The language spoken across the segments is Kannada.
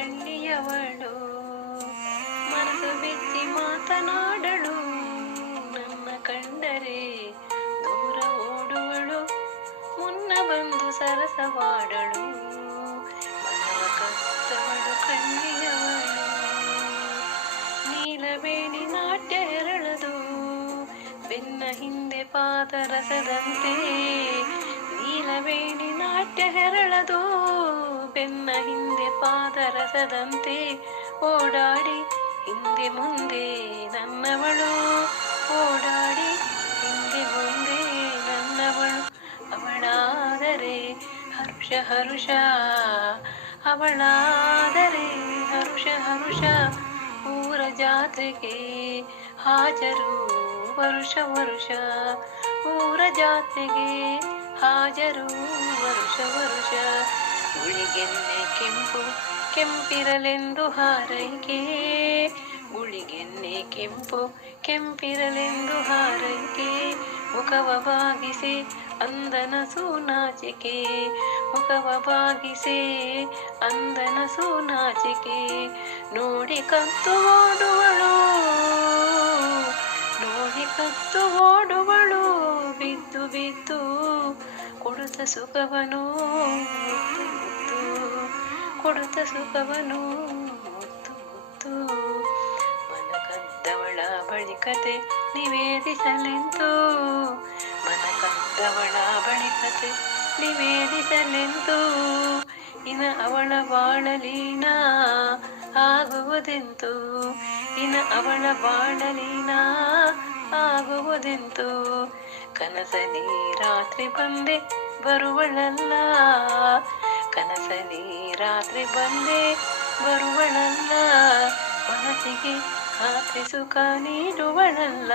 ಕಣ್ಣಿಯವಳು ಮನಸ್ಸು ಬಿಚ್ಚಿ ಮಾತನಾಡಳು ನನ್ನ ಕಂಡರೆ ದೂರ ಓಡುವಳು ಮುನ್ನ ಬಂದು ಸರಸವಾಡಳು ಮನವ ಕತ್ತವಳು ಕಣ್ಣಿಯವಳು ನೀಲವೇಣಿ ನಾಟ್ಯ ಹೆರಳದು ಬೆನ್ನ ಹಿಂದೆ ಪಾದರಸದಂತೆ ನೀಲವೇಣಿ ನಾಟ್ಯ ಹೆರಳದು ಬೆನ್ನ ಹಿಂದೆ ಪಾದರಸದಂತೆ ಓಡಾಡಿ ಹಿಂದೆ ಮುಂದೆ ನನ್ನವಳು ಓಡಾಡಿ ಹಿಂದೆ ಮುಂದೆ ನನ್ನವಳು ಅವಳಾದರೆ ಹರುಷ ಹರುಷ ಅವಳಾದರೆ ಹರುಷ ಹರುಷ ಊರ ಜಾತ್ರೆಗೆ ಹಾಜರು ವರುಷ ವರುಷ ಊರ ಜಾತ್ರೆಗೆ ಹಾಜರು ವರುಷ ವರುಷ ಗುಳಿಗೆನ್ನೆ ಕೆಂಪು ಕೆಂಪಿರಲೆಂದು ಹಾರೈಕೆ ಗುಳಿಗೆನ್ನೆ ಕೆಂಪು ಕೆಂಪಿರಲೆಂದು ಹಾರೈಕೆ ಮುಖವ ಬಾಗಿಸಿ ಅಂದನ ಸೂನಾಚಿಕೆ ಮುಖವ ಬಾಗಿಸಿ ಅಂದನ ಸೂನಾಚಿಕೆ ನೋಡಿ ಕತ್ತು ಓಡುವಳು ನೋಡಿ ಕತ್ತು ಓಡುವಳು ಬಿದ್ದು ಬಿದ್ದು ಕೊಡುತ್ತ ಸುಖವನು ಮುತ್ತು ಮುತ್ತು ಕೊಡುತ್ತ ಸುಖವನು ಮುತ್ತು ಮುತ್ತು ಮನ ಕದ್ದವಳ ಬಳಿ ಕತೆ ನಿವೇದಿಸಲೆಂತು ಮನ ಕದ್ದವಳ ಬಳಿ ಕತೆ ನಿವೇದಿಸಲೆಂತು ಇನ ಅವಳ ಬಾಳಲೀನ ಆಗುವುದೆಂತು ಇನ ಅವಳ ಬಾಳಲೀನ ಆಗುವುದೆಂತು ಕನಸಲಿ ರಾತ್ರಿ ಬಂದೆ ಬರುವಳಲ್ಲ ಕನಸಲಿ ರಾತ್ರಿ ಬಂದೆ ಬರುವಳಲ್ಲ ಮನಸ್ಸಿಗೆ ಖಾತ್ರಿ ಸುಖ ನೀಡುವಳಲ್ಲ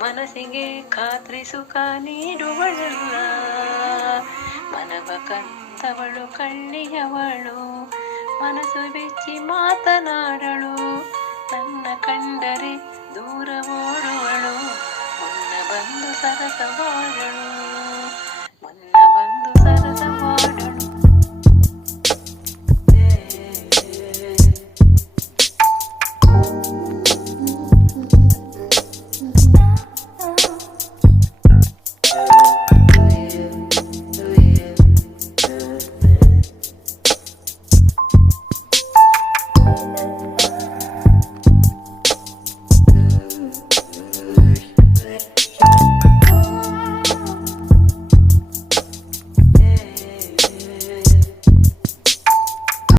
ಮನಸ್ಸಿಗೆ ಖಾತ್ರಿ ಸುಖ ನೀಡುವಳಲ್ಲ ಮನವ ಕತ್ತವಳು ಕಣ್ಣಿಯವಳು ಮನಸ್ಸು ಬಿಚ್ಚಿ ಮಾತನಾಡಳು ನನ್ನ ಕಂಡರೆ ದೂರ ಓಡುವಳು ಮುನ್ನ ಬಂದು ಸರಸವಾಡಳು